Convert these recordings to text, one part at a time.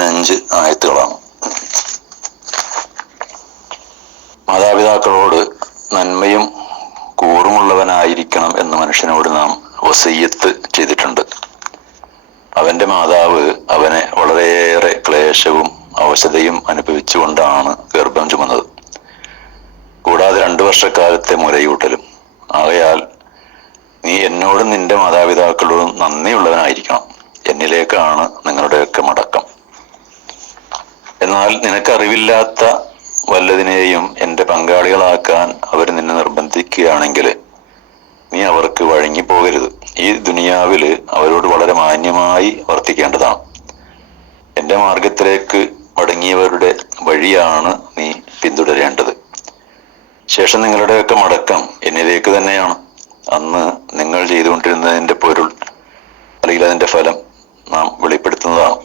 15 ആയത്തുകളാണ്. മാതാപിതാക്കളോട് നന്മയും കൂറുമുള്ളവനായിരിക്കണം എന്ന് മനുഷ്യനോട് നാം വസിയ്യത്ത് ചെയ്തിട്ടുണ്ട്. അവന്റെ മാതാവ് അവനെ വളരെയേറെ ക്ലേശവും അവശതയും അനുഭവിച്ചുകൊണ്ടാണ് ഗർഭം ചുമന്നത്. കൂടാതെ 2 വർഷക്കാലത്തെ മുലയൂട്ടലും. ആകയാൽ നീ എന്നോടും നിന്റെ മാതാപിതാക്കളോടും നന്ദിയുള്ളവനായിരിക്കണം. എന്നിലേക്കാണ് നിങ്ങളുടെയൊക്കെ മടക്കം. എന്നാൽ നിനക്കറിവില്ലാത്ത വല്ലതിനെയും എന്റെ പങ്കാളികളാക്കാൻ അവർ നിന്നെ നിർബന്ധിക്കുകയാണെങ്കിൽ നീ അവർക്ക് വഴങ്ങിപ്പോകരുത്. ഈ ദുനിയാവില് അവരോട് വളരെ മാന്യമായി വർത്തിക്കേണ്ടതാണ്. എന്റെ മാർഗത്തിലേക്ക് മടങ്ങിയവരുടെ വഴിയാണ് നീ പിന്തുടരേണ്ടത്. ശേഷം നിങ്ങളുടെയൊക്കെ മടക്കം എന്നിലേക്ക് തന്നെയാണ്. അന്ന് നിങ്ങൾ ചെയ്തുകൊണ്ടിരുന്നതിന്റെ പൊരുൾ അല്ലെങ്കിൽ അതിന്റെ ഫലം നാം വെളിപ്പെടുത്തുന്നതാണ്.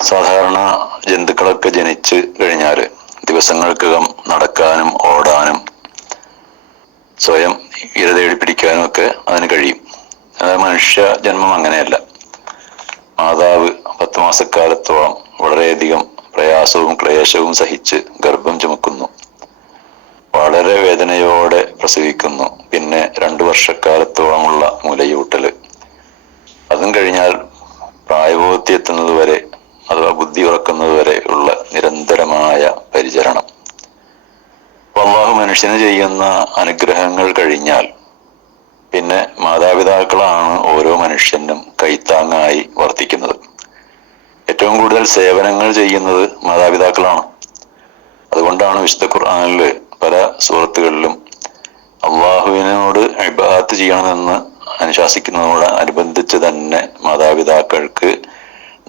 സാധാരണ ജന്തുക്കളൊക്കെ ജനിച്ച് കഴിഞ്ഞാൽ ദിവസങ്ങൾക്കകം നടക്കാനും ഓടാനും സ്വയം ഇര തേടി പിടിക്കാനും ഒക്കെ അതിന് കഴിയും. മനുഷ്യ ജന്മം അങ്ങനെയല്ല. മാതാവ് 10 മാസക്കാലത്തോളം വളരെയധികം പ്രയാസവും ക്ലേശവും സഹിച്ച് ഗർഭം ചുമക്കുന്നു. വളരെ വേദനയോടെ പ്രസവിക്കുന്നു. പിന്നെ 2 വർഷക്കാലത്തോളമുള്ള മുലയൂട്ടല്. അതും കഴിഞ്ഞാൽ പ്രായപൂർത്തി എത്തുന്നത് വരെ അഥവാ ബുദ്ധി ഉറക്കുന്നത് വരെ ഉള്ള നിരന്തരമായ പരിചരണം. അല്ലാഹു മനുഷ്യന് ചെയ്യുന്ന അനുഗ്രഹങ്ങൾ കഴിഞ്ഞാൽ പിന്നെ മാതാപിതാക്കളാണ് ഓരോ മനുഷ്യനും കൈത്താങ്ങായി വർത്തിക്കുന്നത്. ഏറ്റവും കൂടുതൽ സേവനങ്ങൾ ചെയ്യുന്നത് മാതാപിതാക്കളാണ്. അതുകൊണ്ടാണ് വിശുദ്ധ ഖുർആനില് പല സൂറത്തുകളിലും അള്ളാഹുവിനോട് ഇബാദത്ത് ചെയ്യണമെന്ന് അനുശാസിക്കുന്നതോട് അനുബന്ധിച്ച് തന്നെ മാതാപിതാക്കൾക്ക്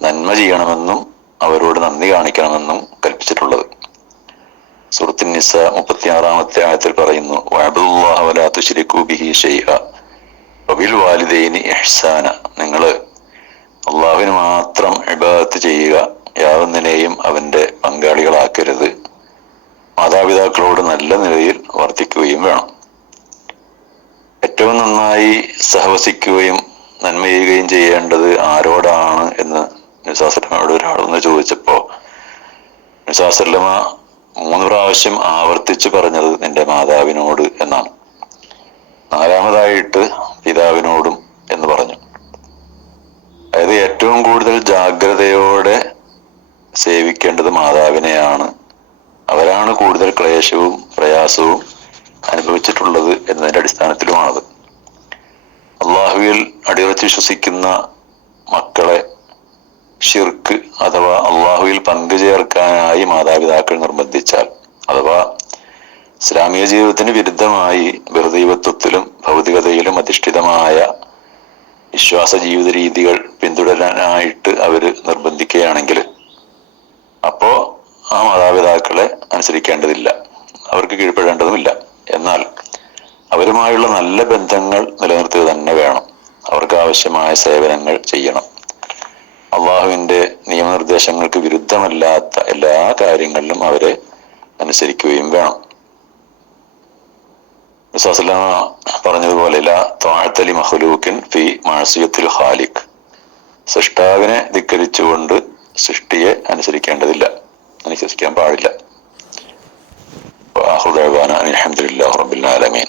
നന്മ ചെയ്യണമെന്നും അവരോട് നന്ദി കാണിക്കണമെന്നും കൽപ്പിച്ചിട്ടുള്ളത്. സൂറത്തുൻ നിസ 36-ാമത്തെ ആയത്തിൽ പറയുന്നു, വഅബ്ദുല്ലാഹ വലാ തുശ്രികൂ ബിഹി ശൈഅ വബിൽ വാലിദൈനി ഇഹ്സാന. നിങ്ങൾ അള്ളാഹുവിന് മാത്രം ഇബാദത്ത് ചെയ്യുക, യാതൊന്നിനെയും അവന്റെ പങ്കാളികളാക്കരുത്, മാതാപിതാക്കളോട് നല്ല നിലയിൽ വർത്തിക്കുകയും വേണം. ഏറ്റവും നന്നായി സഹവസിക്കുകയും നന്മ ചെയ്യുകയും ചെയ്യേണ്ടത് ആരോടാണ് എന്ന് നബിസ്വല്ലല്ലാഹു ഒരാളൊന്ന് ചോദിച്ചപ്പോ നബിസ്വല്ലല്ലാഹു 3 പ്രാവശ്യം ആവർത്തിച്ച് പറഞ്ഞത് നിന്റെ മാതാവിനോട് എന്നാണ്. 4-മതായിട്ട് പിതാവിനോടും എന്ന് പറഞ്ഞു. അതായത് ഏറ്റവും കൂടുതൽ ജാഗ്രതയോടെ സേവിക്കേണ്ടത് മാതാവിനെയാണ്. അവരാണ് കൂടുതൽ ക്ലേശവും പ്രയാസവും അനുഭവിച്ചിട്ടുള്ളത് എന്നതിന്റെ അടിസ്ഥാനത്തിലുമാണത്. അള്ളാഹുവിൽ അടിയുറച്ച് വിശ്വസിക്കുന്ന മക്കളെ ഷിർക്ക് അഥവാ അള്ളാഹുവിൽ പങ്കുചേർക്കാനായി മാതാപിതാക്കൾ നിർബന്ധിച്ചാൽ, അഥവാ ഇസ്ലാമിക ജീവിതത്തിന് വിരുദ്ധമായി ബഹുദൈവത്വത്തിലും ഭൗതികതയിലും അധിഷ്ഠിതമായ വിശ്വാസ ജീവിത രീതികൾ പിന്തുടരാനായിട്ട് അവര് നിർബന്ധിക്കുകയാണെങ്കിൽ അപ്പോ ആ മാതാപിതാക്കളെ അനുസരിക്കേണ്ടതില്ല, അവർക്ക് കീഴ്പ്പെടേണ്ടതുമില്ല. എന്നാൽ അവരുമായുള്ള നല്ല ബന്ധങ്ങൾ നിലനിർത്തുക തന്നെ വേണം. അവർക്ക് ആവശ്യമായ സേവനങ്ങൾ ചെയ്യണം. അള്ളാഹുവിന്റെ നിയമനിർദ്ദേശങ്ങൾക്ക് വിരുദ്ധമല്ലാത്ത എല്ലാ കാര്യങ്ങളിലും അവരെ അനുസരിക്കുകയും വേണം. പറഞ്ഞതുപോലെ ലാ ത്വാഅത ലി മഖ്ലൂഖിൻ ഫീ മഅസിയത്തിൽ ഖാലിഖ്. സൃഷ്ടാവിനെ ധിക്കരിച്ചുകൊണ്ട് സൃഷ്ടിയെ അനുസരിക്കേണ്ടതില്ല, അനുസരിക്കാൻ പാടില്ല. വആഖിറു ദഅ്വാനാ അൽഹംദുലില്ലാഹി റബ്ബിൽ ആലമീൻ.